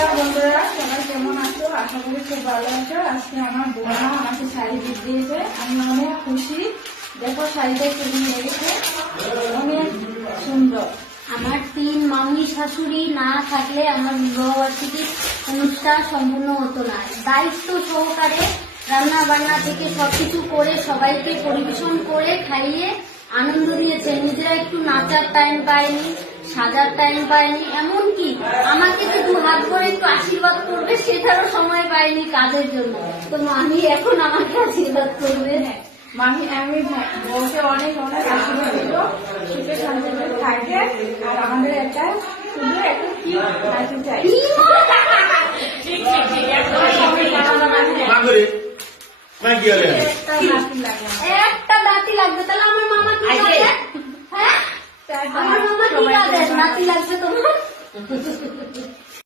নমস্কার বন্ধুরা, সবাই কেমন আছো? আশা করি খুব ভালো আছো। আজকে আমার বোনা আমাকে শাড়ি দিয়েছে, আমি অনেক খুশি। দেখো শাড়িটা কিনে নিয়ে গেছে, অনেক সুন্দর। আমার 3 মামি শাশুড়ি না থাকলে আমার বিবাহবার্ষিকী অনুষ্ঠান সম্পূর্ণ হতো না। দায়িত্ব সহকারে রান্না বান্না থেকে সবকিছু করে সবাইকে পরিবেশন করে খাইয়ে আনন্দ দিয়েছে। নিজেরা একটু নাচার টাইম পায়নি, সাজার টাইম পায়নি, এমনকি আমাকে শুধু হাত করে একটু আশীর্বাদ করবে সেটারও সময় পায়নি কাজের জন্য। তো মামি এখন আমাকে আশীর্বাদ করবে। মামি আমি বলতে অনেক অনেক আশীর্বাদ দিল, সুখে শান্তিতে থাকে। আর আমাদের একটা শুধু একটু কি খাইতে চাই। একটা দাঁতি লাগবে, তাহলে আমার মামা কি করে? হ্যাঁ, আমার মামা কি কাজে দাঁতি লাগবে তোমার?